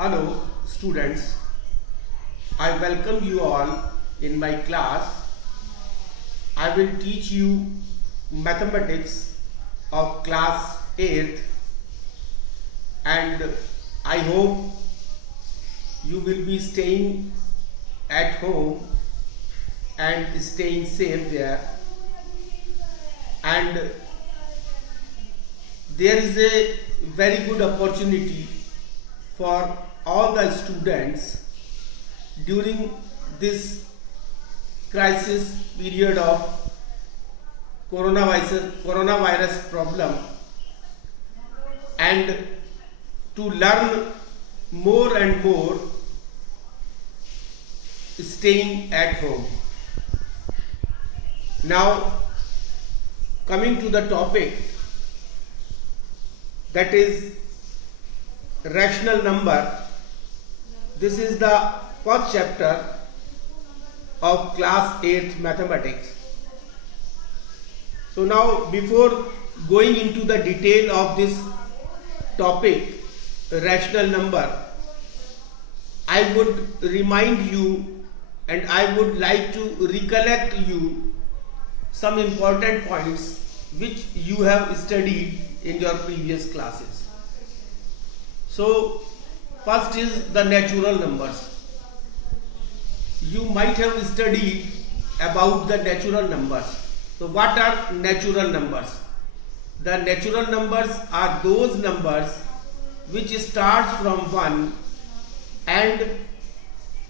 Hello students, I welcome you all in my class. I will teach you mathematics of class 8th and I hope you will be staying at home and staying safe there, and there is a very good opportunity for all the students during this crisis period of coronavirus problem, and to learn more and more staying at home. Now coming to the topic, that is rational number. This is the first chapter of class 8th mathematics. So now, before going into the detail of this topic, rational number, I would remind you and I would like to recollect you some important points which you have studied in your previous classes. So first is the natural numbers. You might have studied about the natural numbers. So what are natural numbers? The natural numbers are those numbers which starts from 1 and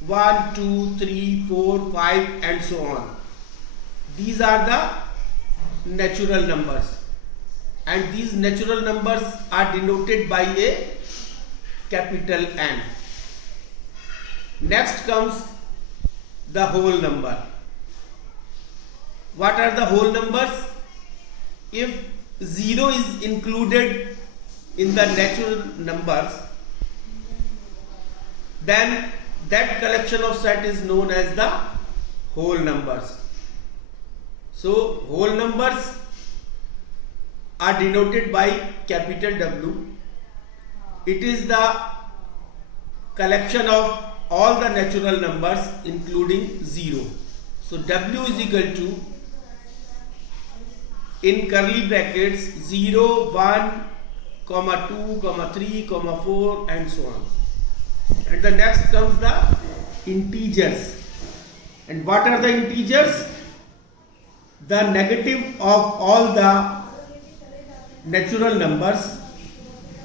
1, 2, 3, 4, 5 and so on. These are the natural numbers, and these natural numbers are denoted by a capital N. Next comes the whole number. What are the whole numbers? If 0 is included in the natural numbers, then that collection of set is known as the whole numbers. So whole numbers are denoted by capital W. It is the collection of all the natural numbers including 0. So W is equal to, in curly brackets, 0, 1, 2, 3, 4 and so on. And the next comes the integers. And what are the integers? The negative of all the natural numbers,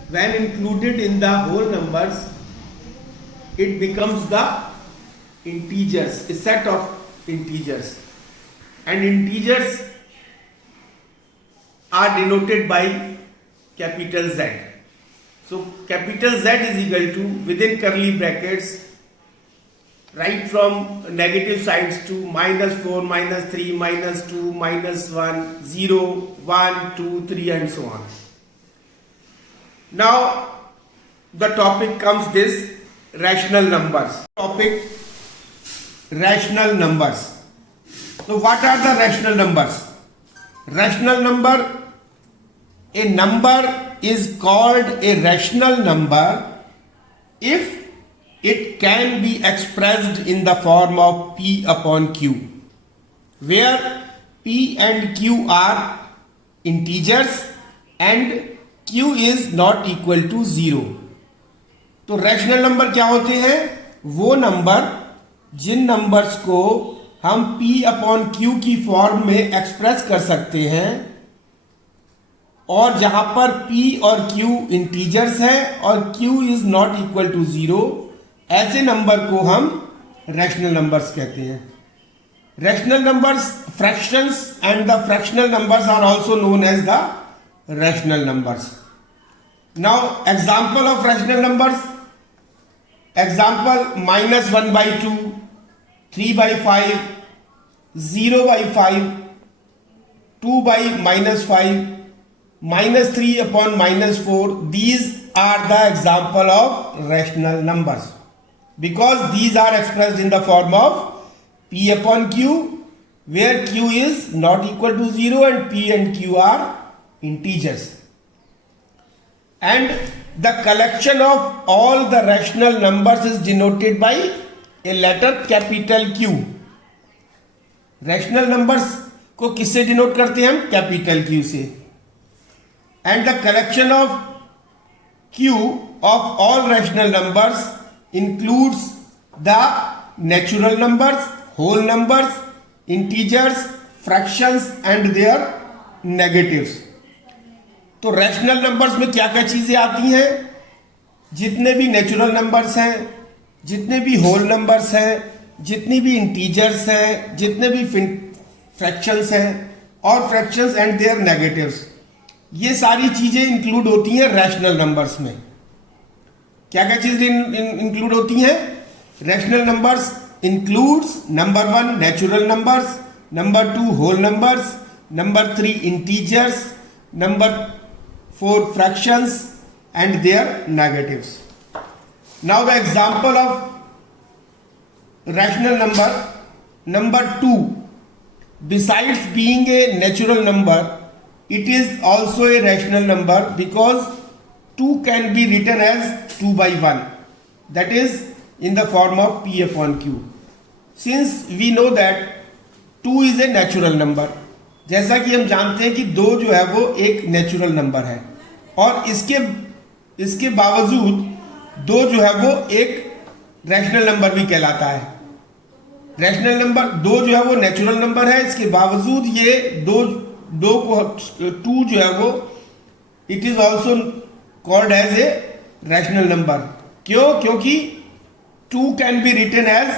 when included in the whole numbers, it becomes the integers, a set of integers. And integers are denoted by capital Z. So capital Z is equal to, within curly brackets, right from negative signs to -4, -3, -2, -1, 0, 1, 2, 3 and so on. Now the topic comes this rational numbers. Topic, rational numbers. So what are the rational numbers? Rational number, a number is called a rational number if it can be expressed in the form of P upon Q, where P and Q are integers and Q is not equal to 0. तो rational number क्या होते हैं? वो number जिन numbers को हम P upon Q की form में express कर सकते हैं, और जहां पर P और Q इंटीजर्स हैं और Q is not equal to 0, ऐसे नंबर को हम रैशनल नंबर्स कहते हैं. Rational numbers, fractions and the fractional numbers are also known as the rational numbers. Now example of rational numbers. Example -1/2, 3/5, 0/5, 2/-5, -3 upon -4. These are the example of rational numbers, because these are expressed in the form of P upon Q, where Q is not equal to 0 and P and Q are integers. And The collection of all the rational numbers is denoted by a letter capital Q. Rational numbers को किससे denote करते हैं हम? Capital Q से. And the collection of Q of all rational numbers includes the natural numbers, whole numbers, integers, fractions and their negatives. तो rational numbers में क्या क्या चीजें आती हैं? जितने भी नेचुरल नंबर्स हैं, जितने भी होल नंबर्स हैं, जितनी भी इंटीजर्स हैं, जितने भी फ्रैक्शंस हैं और फ्रैक्शंस एंड देयर नेगेटिव्स, ये सारी चीजें इंक्लूड होती हैं रैशनल नंबर्स में. क्या क्या चीजें इंक्लूड होती हैं? Rational numbers includes number 1 natural numbers, number 2 whole numbers, number 3 integers, number 4 fractions and their negatives. Now the example of rational number 2, besides being a natural number, it is also a rational number because 2 can be written as 2 by 1, that is in the form of P upon Q. Since we know that 2 is a natural number, जैसा कि हम जानते हैं कि 2 जो है वो एक नेचुरल नंबर है और इसके बावजूद 2 जो है वो एक रैशनल नंबर भी कहलाता है. रैशनल नंबर 2 जो है वो नेचुरल नंबर है, इसके बावजूद ये 2 जो है वो it is also called as a rational number. क्यों? क्योंकि 2 can be written as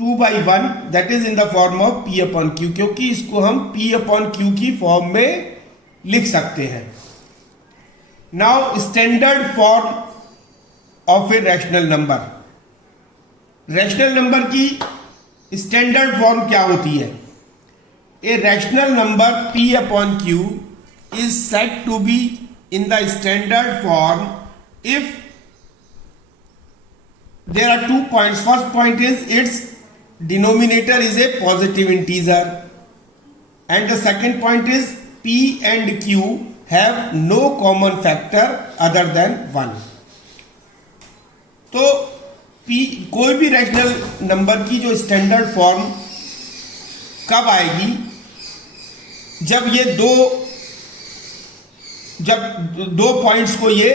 2 by 1 that is in the form of P upon Q, क्योंकि इसको हम P upon Q की फॉर्म में लिख सकते हैं. Now standard form of A rational number. Rational number की स्टैंडर्ड फॉर्म क्या होती है? ए rational number P upon Q is said to be in the standard form if there are 2 points. First point is its denominator is a positive integer and the second point is P and Q have no common factor other than 1. तो P कोई भी rational number की जो standard form कब आएगी? जब ये दो पॉइंट्स को ये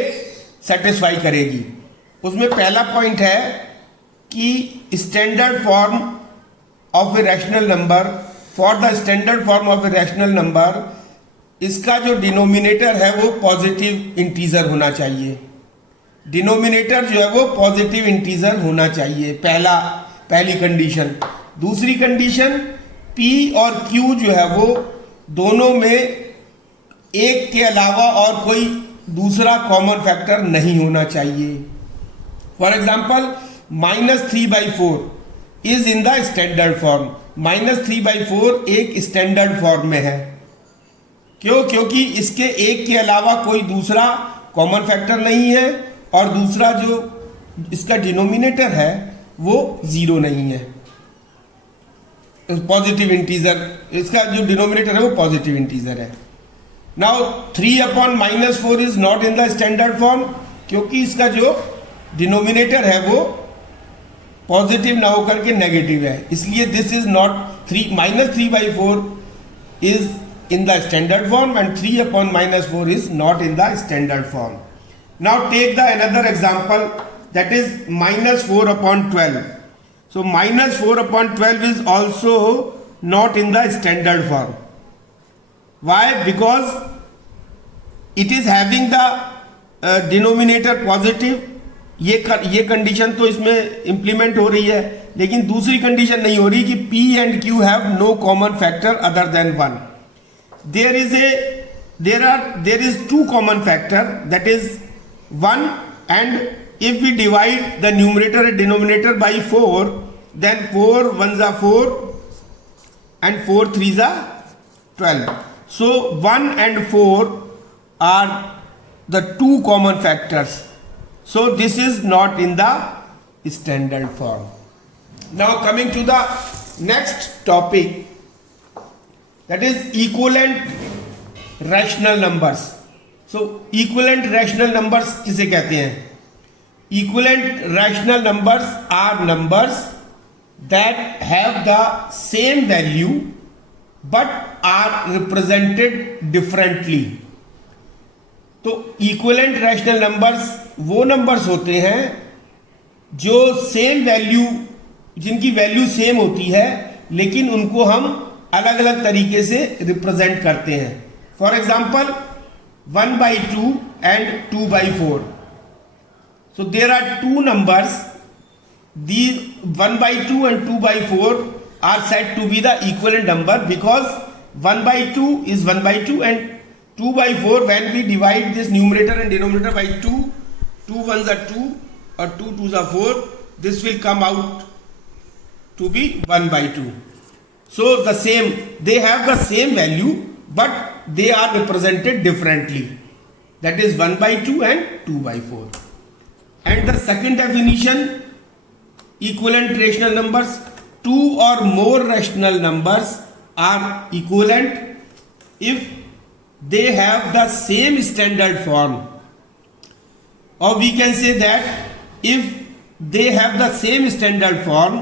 सेटिस्फाई करेगी. उसमें पहला पॉइंट है कि standard form of A rational number, for the standard form of A rational number, इसका जो डिनोमिनेटर है वो पॉजिटिव इंटीजर होना चाहिए. डिनोमिनेटर जो है वो पॉजिटिव इंटीजर होना चाहिए, पहली कंडीशन. दूसरी कंडीशन, P और Q जो है वो दोनों में एक के अलावा और कोई दूसरा कॉमन फैक्टर नहीं होना चाहिए. For example -3/4 is in the standard form. -3/4 एक स्टैंडर्ड फॉर्म में है. क्यों? क्योंकि इसके एक के अलावा कोई दूसरा कॉमन फैक्टर नहीं है और दूसरा जो इसका डिनोमिनेटर है वो 0 नहीं है, पॉजिटिव इंटीजर. इसका जो डिनोमिनेटर है वो पॉजिटिव इंटीजर है. Now 3/-4 is not in the standard form, क्योंकि इसका जो डिनोमिनेटर है वो पॉजिटिव ना होकर के नेगेटिव है. इसलिए this is not -3/4 is in the standard form and 3/-4 is not in the standard form. Now take the another example, that is -4/12. So -4/12 is also not in the standard form. Why? Because it is having the denominator positive. ये condition तो इसमें implement हो रही है, लेकिन दूसरी condition नहीं हो रही कि P and Q have no common factor other than 1. There is 2 common factor, that is 1, and if we divide the numerator and denominator by 4, then 4 1s are 4 and 4 3s are 12. So 1 and 4 are the 2 common factors. So this is not in the standard form. Now coming to the next topic, that is equivalent rational numbers. So equivalent rational numbers किसे कहते हैं? Equivalent rational numbers are numbers that have the same value but are represented differently. तो equivalent rational numbers वो numbers होते हैं जो same value, जिनकी value same होती है लेकिन उनको हम अलग अलग तरीके से रिप्रेजेंट करते हैं। For example 1/2 and 2/4. So there are two numbers. These 1/2 and 2/4 are said to be the equivalent number because 1/2 is 1/2 and 2/4, when we divide this numerator and denominator by 2, 2 ones are 2 or 2 twos are 4, this will come out to be 1/2. So the same, they have the same value but they are represented differently. That is 1/2 and 2/4. And the second definition, equivalent rational numbers, two or more rational numbers are equivalent if they have the same standard form, or we can say that if they have the same standard form,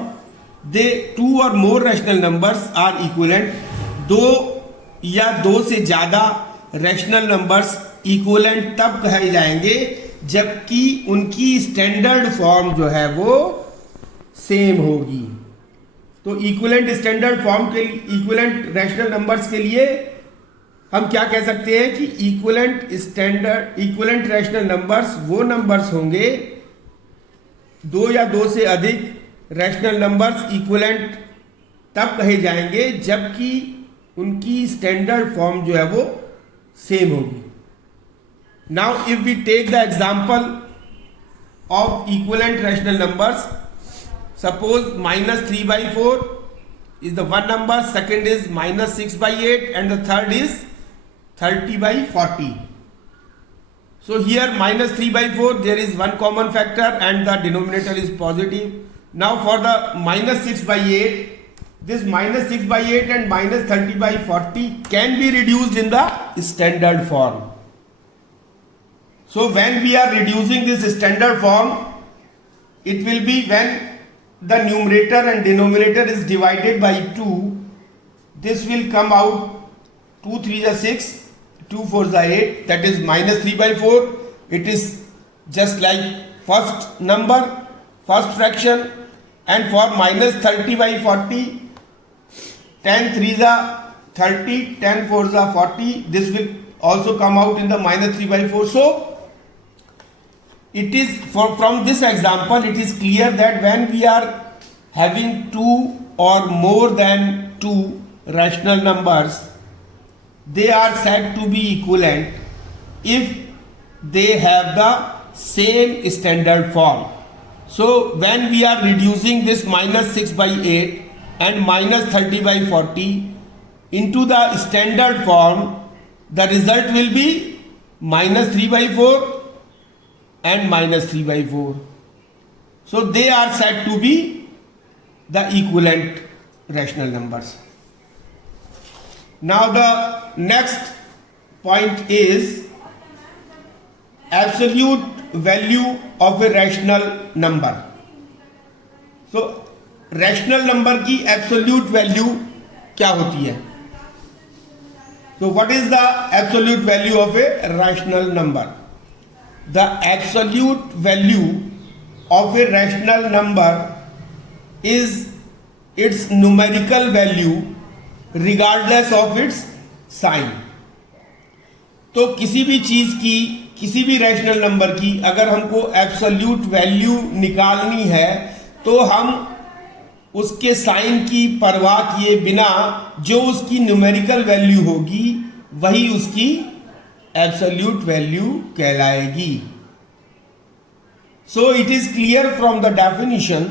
they two or more rational numbers are equivalent. दो या दो से ज्यादा rational numbers equivalent तब कहे जाएंगे जबकि उनकी स्टैंडर्ड फॉर्म जो है वो सेम होगी। तो इक्विवेलेंट स्टैंडर्ड फॉर्म के लिए, इक्विवेलेंट रैशनल नंबर्स के लिए हम क्या कह सकते हैं कि इक्विवेलेंट रैशनल नंबर्स वो नंबर्स होंगे, दो या दो से अधिक रैशनल नंबर्स इक्विवेलेंट तब कहे जाएंगे जबकि उनकी स्टैंडर्ड फॉर्म जो है वो सेम होगी। Now if we take the example of equivalent rational numbers, suppose -3/4 is the one number, second is -6/8 and the third is 30/40. So here -3/4 there is one common factor and the denominator is positive. Now for the -6/8, this -6/8 and -30/40 can be reduced in the standard form. So when we are reducing this standard form, it will be when the numerator and denominator is divided by 2, this will come out 2 3s are 6, 2 4s are 8, that is -3/4. It is just like first number, first fraction, and for -30/40, 10 3s are 30, 10 4s are 40, this will also come out in the -3/4. So it is from this example it is clear that when we are having two or more than two rational numbers, they are said to be equivalent if they have the same standard form. So when we are reducing this -6/8 and -30/40 into the standard form, the result will be -3/4 and -3/4. So they are said to be the equivalent rational numbers. Now the next point is absolute value of a rational number. So rational number की absolute value क्या होती है? So what is the absolute value of a rational number? The absolute value of a rational number is its numerical value regardless of its sign. तो किसी भी चीज की, किसी भी रैशनल नंबर की अगर हमको एब्सोल्यूट वैल्यू निकालनी है तो हम उसके साइन की परवाह किए बिना जो उसकी न्यूमेरिकल वैल्यू होगी वही उसकी एब्सोल्यूट वैल्यू कहलाएगी. So it is clear from the definition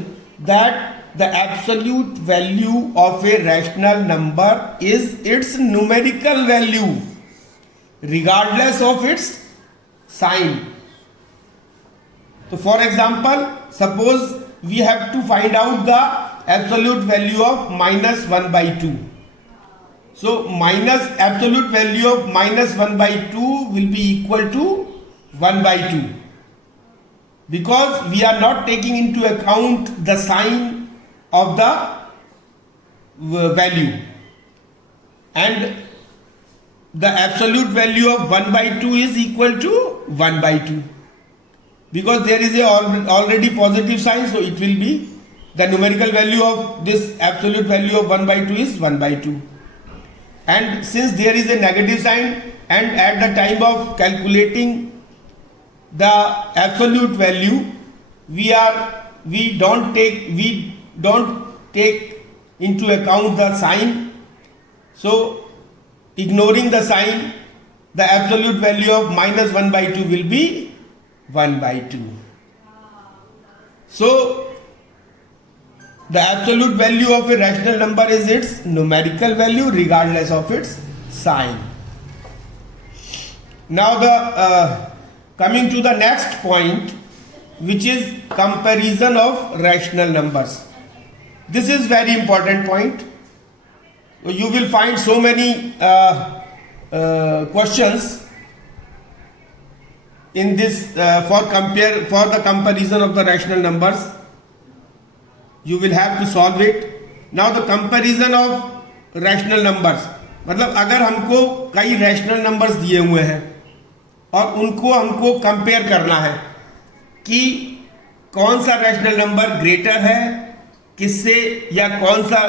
that the absolute value of a rational number is its numerical value regardless of its sign. So for example, suppose we have to find out the absolute value of -1/2. So minus absolute value of minus 1 by 2 will be equal to 1 by 2, because we are not taking into account the sign of the value, and the absolute value of 1 by 2 is equal to 1 by 2, because there is a already positive sign, so it will be the numerical value of this absolute value of 1 by 2 is 1 by 2. And since there is a negative sign, and at the time of calculating the absolute value, we don't take into account the sign. So ignoring the sign, the absolute value of minus 1 by 2 will be 1 by 2. So the absolute value of a rational number is its numerical value regardless of its sign. Now coming to the next point, which is comparison of rational numbers. This is very important point. You will find so many questions in this for the comparison of the rational numbers. You will have to solve it. Now the comparison of rational numbers, मतलब अगर हमको कई rational numbers दिए हुए हैं और उनको हमको कंपेयर करना है कि कौन सा रैशनल नंबर ग्रेटर है किससे, या कौन सा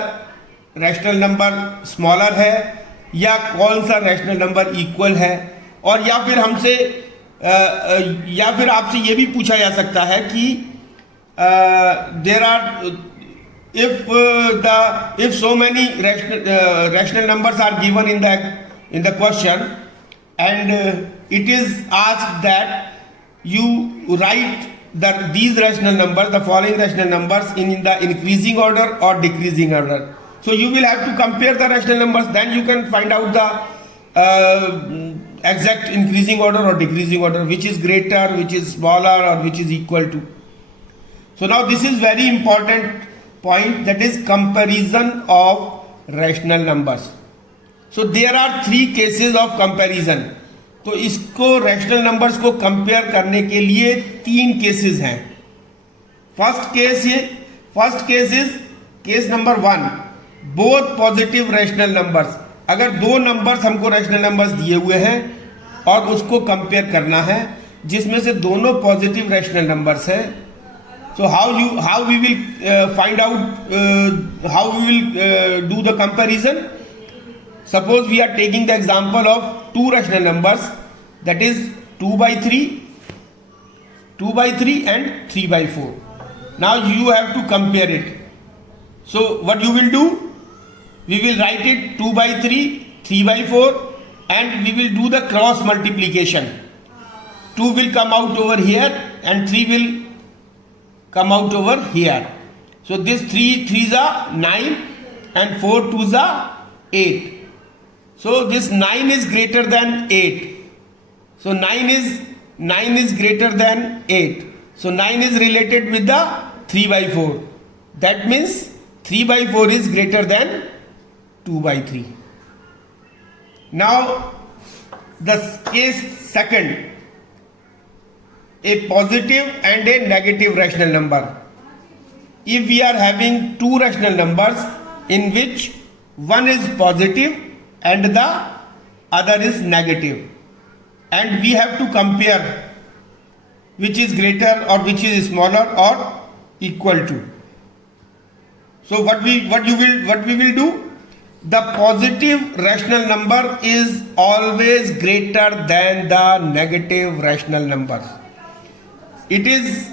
रैशनल नंबर स्मॉलर है, या कौन सा रैशनल नंबर इक्वल है, और या फिर आपसे ये भी पूछा जा सकता है कि there are if so many rational numbers are given in the question, and it is asked that you write these rational numbers, the following rational numbers, in the increasing order or decreasing order. So you will have to compare the rational numbers, then you can find out the exact increasing order or decreasing order, which is greater, which is smaller, or which is equal to. So now this is very important point, that is comparison of rational numbers. So there are three cases of comparison. तो इसको rational numbers को compare करने के लिए तीन cases हैं. First case is case number 1, both positive rational numbers. अगर दो नंबर्स हमको रैशनल नंबर्स दिए हुए हैं और उसको कंपेयर करना है जिसमें से दोनों पॉजिटिव रैशनल नंबर्स हैं, so how we will find out how we will do the comparison. Suppose we are taking the example of two rational numbers, that is 2 by 3 and 3 by 4. Now you have to compare it. So what you will do, we will write it 2 by 3, 3 by 4, and we will do the cross multiplication. 2 will come out over here and 3 will come out over here. So this 3 3s are 9 and 4 2s are 8. So this 9 is greater than 8. So 9 is greater than 8. So 9 is related with the 3 by 4. That means 3 by 4 is greater than 2 by 3. Now the case second, a positive and a negative rational number. If we are having two rational numbers in which one is positive and the other is negative, and we have to compare which is greater or which is smaller or equal to. So what we will do, the positive rational number is always greater than the negative rational number. It is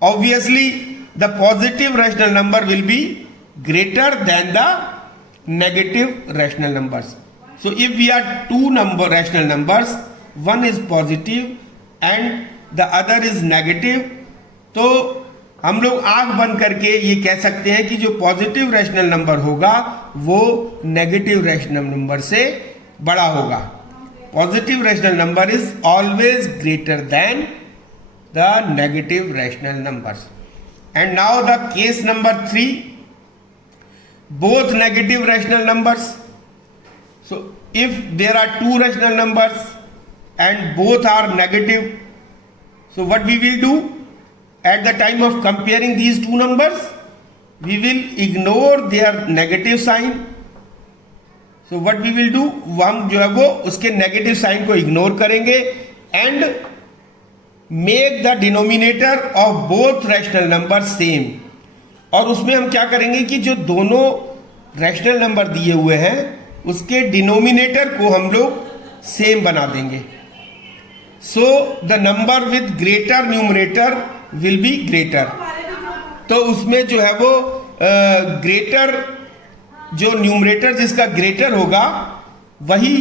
obviously the positive rational number will be greater than the negative rational numbers. So if we are two rational numbers, one is positive and the other is negative, तो हम लोग आंख बंद करके ये कह सकते हैं कि जो पॉजिटिव रैशनल नंबर होगा वो नेगेटिव रैशनल नंबर से बड़ा होगा. Positive rational number is always greater than the negative rational numbers. And now the case number 3, both negative rational numbers. So if there are two rational numbers and both are negative, so what we will do at the time of comparing these two numbers, we will ignore their negative sign. So what we will do, हम जो है वो उसके negative sign को ignore करेंगे and make the denominator of both rational number same. और उसमें हम क्या करेंगे कि जो दोनों रैशनल नंबर दिए हुए हैं उसके डिनोमिनेटर को हम लोग सेम बना देंगे. So the number with greater numerator will be greater. तो उसमें जो है वो ग्रेटर जो न्यूमरेटर जिसका ग्रेटर होगा वही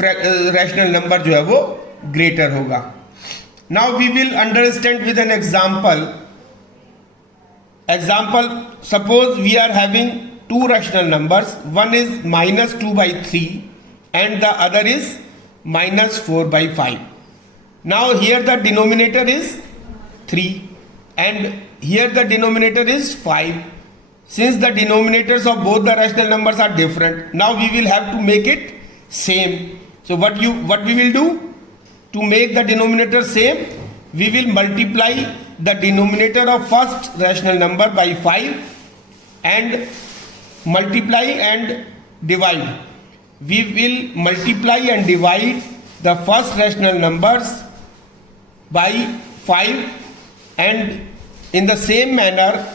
रैशनल नंबर जो है वो ग्रेटर होगा. Now we will understand with an example. Suppose we are having two rational numbers. One is minus 2 by 3 and the other is minus 4 by 5. Now here the denominator is 3 and here the denominator is 5. Since the denominators of both the rational numbers are different, now we will have to make it same. So what we will do to make the denominator same, we will multiply the denominator of first rational number by 5 and multiply and divide. We will multiply and divide the first rational numbers by 5 and in the same manner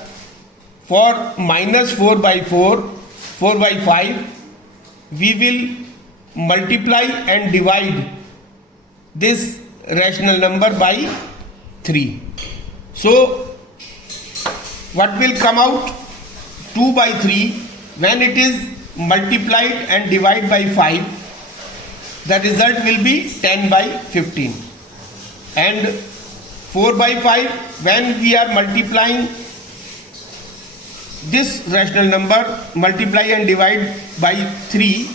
for minus 4 by 5 we will multiply and divide this rational number by 3. So what will come out? 2 by 3 when it is multiplied and divided by 5, the result will be 10 by 15. And 4 by 5 when we are multiplying this rational number, multiply and divide by 3,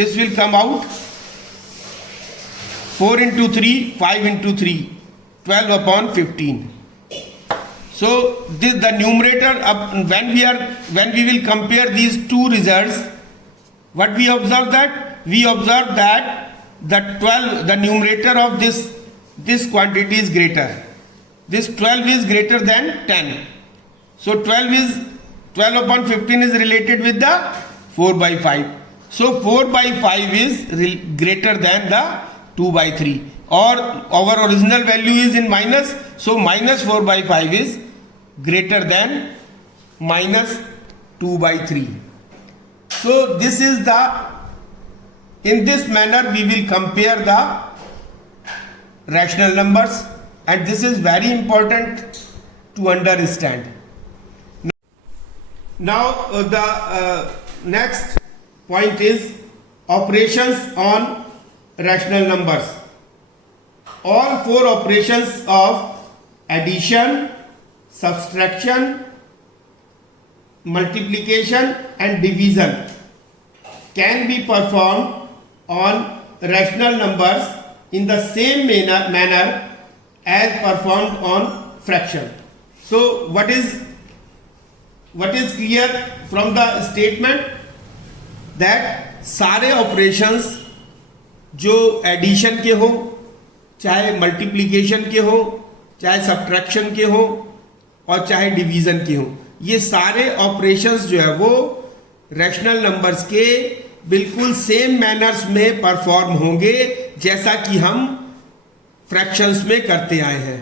this will come out 4 into 3, 5 into 3, 12 upon 15. So this the numerator when we will compare these two results, what we observe that the numerator of this quantity is greater. This 12 is greater than 10. So 12 upon 15 is related with the 4 by 5. So 4 by 5 is greater than the 2 by 3. Or our original value is in minus, so minus 4 by 5 is greater than minus 2 by 3. So this is in this manner we will compare the rational numbers, and this is very important to understand. Now the next point is operations on rational numbers. All four operations of addition, subtraction, multiplication and division can be performed on rational numbers in the same manner as performed on fraction. So what is clear from the statement that सारे operations जो addition के हो, चाहे multiplication के हो, चाहे subtraction के हो और चाहे डिवीजन के हो, ये सारे ऑपरेशंस जो है वो रैशनल नंबर्स के बिल्कुल सेम मैनर्स में परफॉर्म होंगे जैसा कि हम फ्रैक्शंस में करते आए हैं.